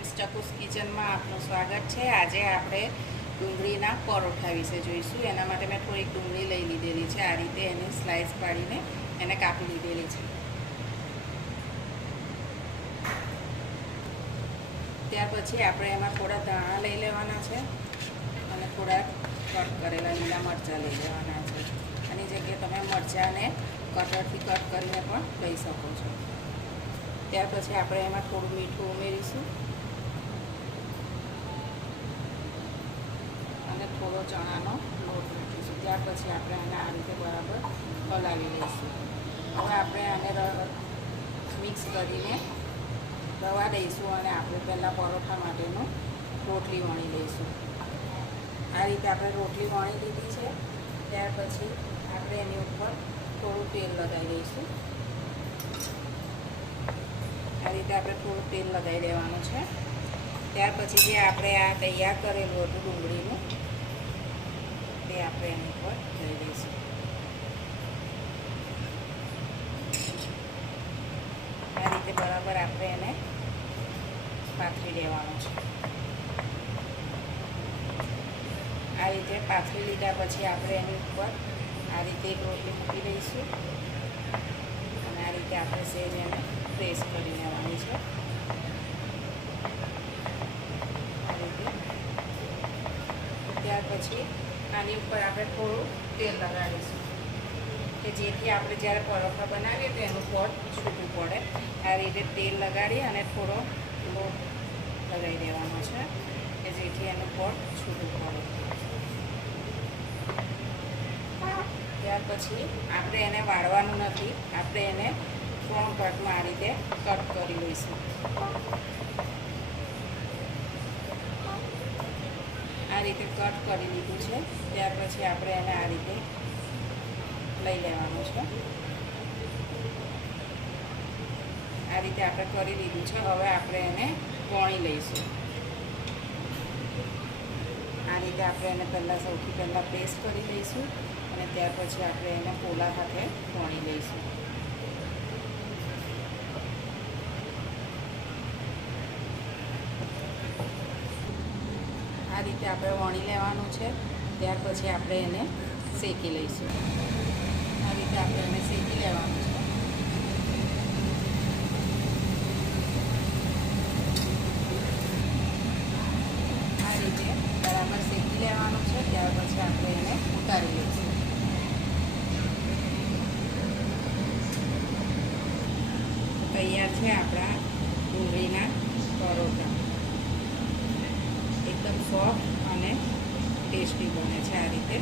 Friends, ચકુસ કિચનમાં આપનું સ્વાગત છે। આજે આપણે ડુંગળીના પરોઠા વિશે જોઈશું। એના માટે મેં થોડીક ડુંગળી લઈ લીધેલી છે। આ રીતે એને સ્લાઇસ પાડીને એને કાપી લીધેલી છે। ત્યાર પછી આપણે એમાં થોડા ધાણા લઈ લેવાના છે અને થોડા કટ કરેલા લીલા મરચાં લઈ લેવાના છે। આની જગ્યાએ તમે મરચાંને કટરથી કટ કરીને પણ લઈ શકો છો। ત્યાર પછી આપણે એમાં થોડું મીઠું ઉમેરીશું અને થોડો ચણાનો લોટ નાખીશું। ત્યાર પછી આપણે આને આ રીતે બરાબર હલાવી લઈશું। હવે આપણે આને મિક્સ કરીને રવા દઈશું અને આપણે પહેલાં પરોઠા માટેનો રોટલી વણી લઈશું। આ રીતે આપણે રોટલી વણી લીધી છે। ત્યાર પછી આપણે એની ઉપર થોડું તેલ લગાવી દઈશું। આ રીતે આપણે થોડું તેલ લગાવી દેવાનું છે। ત્યાર પછી જે આપણે આ તૈયાર કરેલું હતું ડુંગળીનું તે આપણે એની ઉપર લઈ દઈશું। આ રીતે બરાબર આપણે એને પાથરી દેવાનું છે। આ રીતે પાથરી લીધા પછી આપણે એની ઉપર આ રીતે એક રોટલી મૂકી દઈશું અને આ રીતે આપણે સહેજ એને પ્રેસ કરી લેવાની છે। આ રીતે ત્યાર પછી આની ઉપર આપણે થોડું તેલ લગાડીશું કે જેથી આપણે જ્યારે પરોઠા બનાવીએ તો એનું પોટ છૂટું પડે। આ રીતે તેલ લગાડી અને થોડો લોટ લગાવી દેવાનો છે કે જેથી એનું પોટ છૂટું પડે। ત્યાર પછી આપણે એને વાળવાનું નથી, આપણે એને 3 ભાગમાં આ રીતે કટ કરી લઈશું। આ રીતે કટ કરી લીધું છે। ત્યાર પછી આપણે એને આ રીતે લઈ લેવાનું છે। આ રીતે આપણે કરી લીધું છે। હવે આપણે એને વણી લઈશું। આ રીતે આપણે એને સૌથી પહેલાં પ્રેસ કરી લઈશું અને ત્યાર પછી આપણે એને પોલા સાથે વણી લઈશું। આ રીતે આપણે વણી લેવાનું છે। ત્યાર પછી આપણે એને શેકી લઈશું। આ રીતે આપણે એને શેકી લેવાનું છે। આ રીતે બરાબર શેકી લેવાનું છે। ત્યાર પછી આપણે એને ઉતારી લઈશું। તૈયાર છે આપણા ડુંગળીના પરોઠા। એકદમ સોફ્ટ અને ટેસ્ટી બને છે। આ રીતે